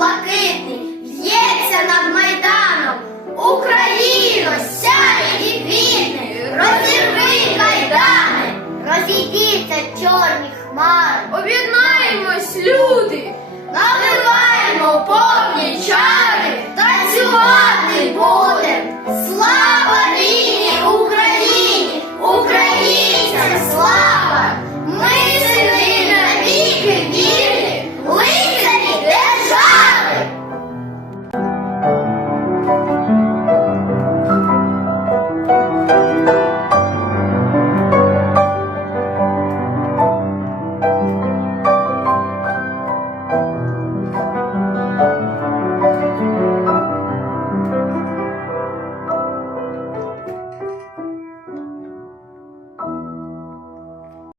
жовто-блакитний в'ється над майданом. Україно, сяй і вільне, розірви кайдани, розійдіться чорні хмари. Об'єднаємось, люди!